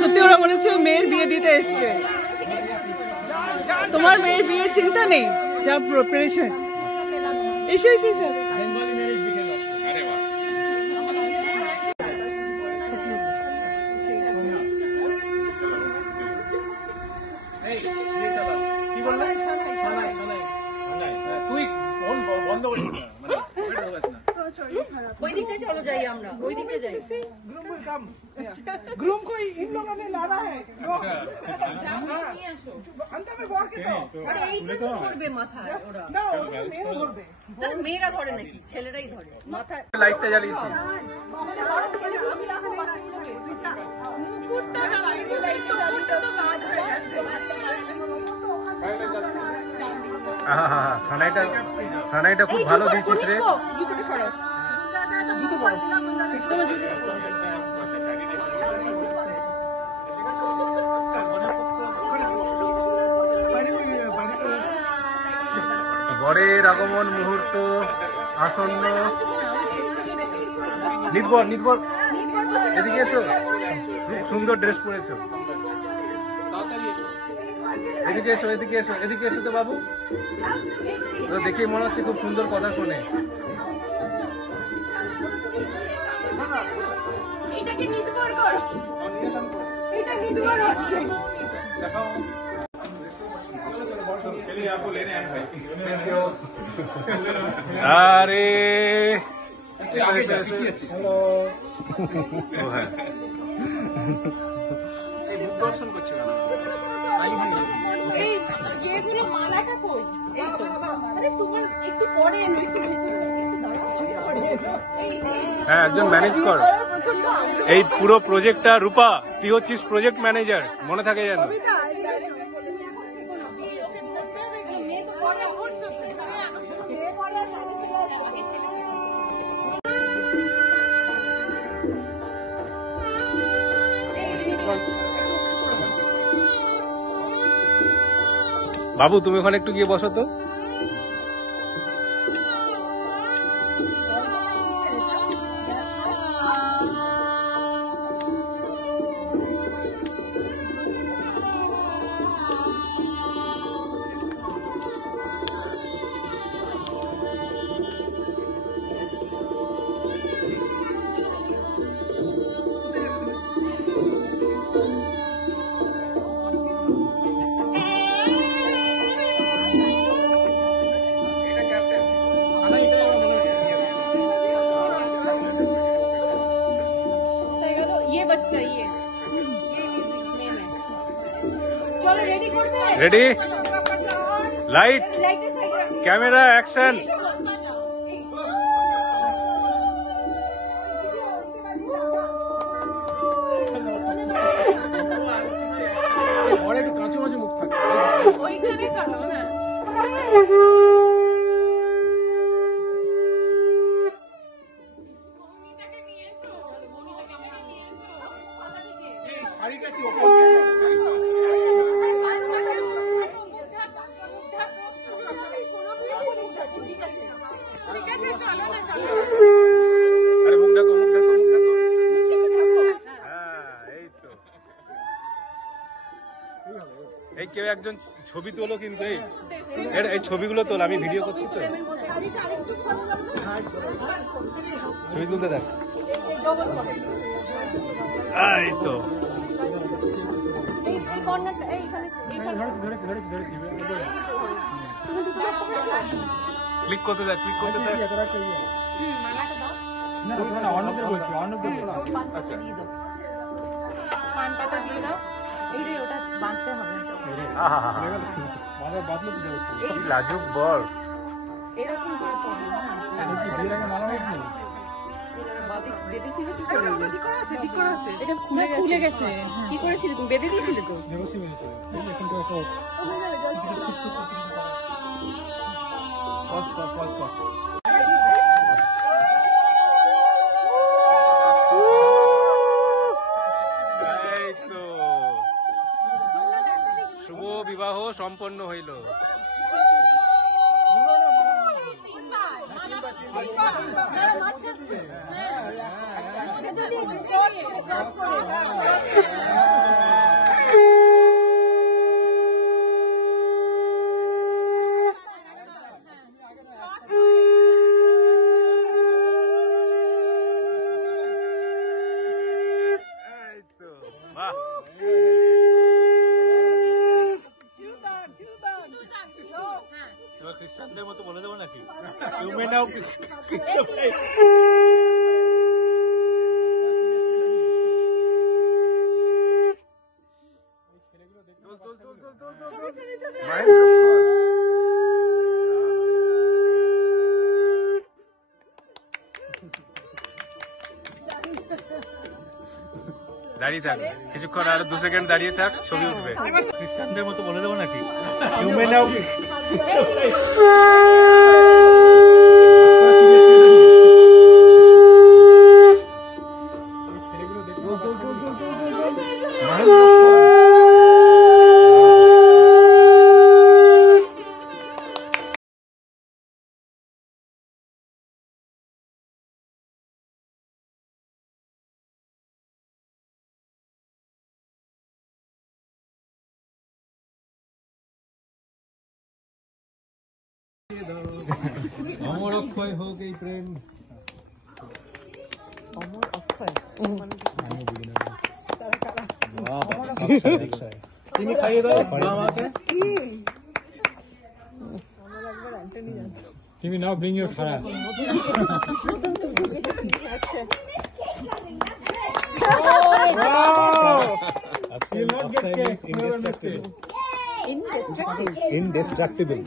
সত্যি ওরা মনে হচ্ছে মেয়ের বিয়ে দিতে এসছে। তোমার মেয়ের বিয়ের চিন্তা নেই, যা প্রিপারেশন। এসো এসো এসো। তুই ফোন বন্ধ করিস না, মানে ওই দিকটা চলো যাই আমরা, ওই দিকটা যাই। ग्रूम को इन लोगों ने लाना है। अंत में बोल के तो আরে এইটা তো ধরবে মাথায় ওরা, ना मेरे बोलबे তাহলে মেয়েরা ধরে নাকি, ছেলেরাই ধরে মাথায়। লাইটটা জ্বালিয়েছি। মুকুটটা জ্বালিয়ে লাইটটা জ্বালিয়ে তো কাজ হয়ে যাচ্ছে। সানাইটা খুব ভালো দিয়েছিস রে। জুতোটা সরাও, জুতো পরো, তোমার জুতো বরের আগমন মুহূর্ত আসন্ন। নির্ভর নির্ভর এদিকে এসো, খুব সুন্দর ড্রেস পরেছো। এদিকে এসো, এদিকে এসো, এদিকে এসো তো বাবু। তো দেখে মনে হচ্ছে খুব সুন্দর কথা শুনে। এটাকে নির্ভর করো, এটা নির্ভর হচ্ছে। আরে দর্শন করছে এই এগুলো মালাটা কই? এই তো, আরে তোমার একটু পরে এনো, একটু ভিতরে একটু দাঁড়াও। হ্যাঁ, একজন ম্যানেজ কর এই পুরো প্রজেক্টটা। রূপা, তুই হচ্ছিস প্রজেক্ট ম্যানেজার, মনে থাকে যেন। বাবু তুমি ওখানে একটু গিয়ে বসো তো। Ready, light, camera, action. और एक कांचो कांचो मुख থাকে ওইখানে চলো না। মমিটাকে নিয়ে এসো, মমিটা ক্যামেরা নিয়ে এসো। এই শাড়িটা কি ওপর কেউ একজন ছবি তোলো, কিন্তু এই ছবিগুলো তোল, আমি ভিডিও করছি তো। ছবি তুলতে দেখ। এই তো ক্লিক করতে দেখ, ক্লিক করতে দেখ। অর্ণবদের বলছি, অর্ণবদের বলছি। আচ্ছা, পান পাতা দিয়ে দাও। এই রে, ওটা বাঁধতে হবে। লাজুক বল এরকম করে এটা খুলে গেছে। কি করেছিলে তুমি? বেঁধে দিয়েছিলে তো? শুভ বিবাহ সম্পন্ন। সম্পন্ন হইল। খ্রিস্টানদের মতো বলে দেবো নাকি? You may now দাঁড়িয়ে থাক, কিছুক্ষণ আর 2 সেকেন্ড দাঁড়িয়ে থাক, ছবি উঠবে। খ্রিস্টানদের মতো বলে দেবো নাকি? You may now অমর অক্ষয় হোক এই প্রেম। অমর অক্ষয় তুমি খাইয়ে দাও মামাকে। তুমি নাও ব্রিং ইউর খারা। indestructible.